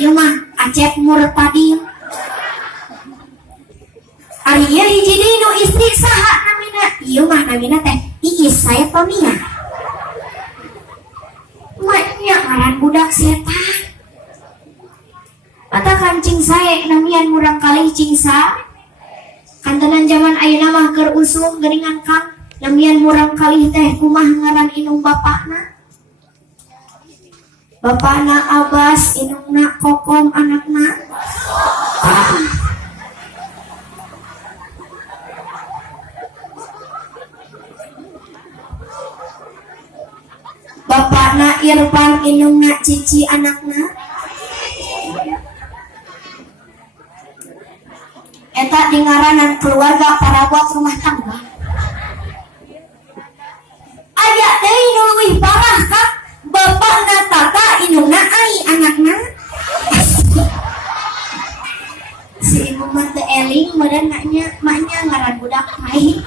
ieu mah Acep Murtadi. Ari ieu hiji deui nu istri saha namina? Ieu mah namina teh Iis saya Tomia. Maknya ngaran budak setan. Mata kancing saya namian murang kali cingsa. Kantenan zaman ayeuna mah keur usum geuningan Kang. Namian murang kali teh kumah ngaran inung bapakna. Bapakna Abbas, inungna Kokom anakna. Bapakna Irfan, inungna Cici anakna. Eta dingaranan keluarga parabuat rumah tangga. Aya deui nu leuwih parah Kang, bapakna Tata, inungna Ai anakna. Si ibu mah teu eling meureun maknya ngaran budak Ai.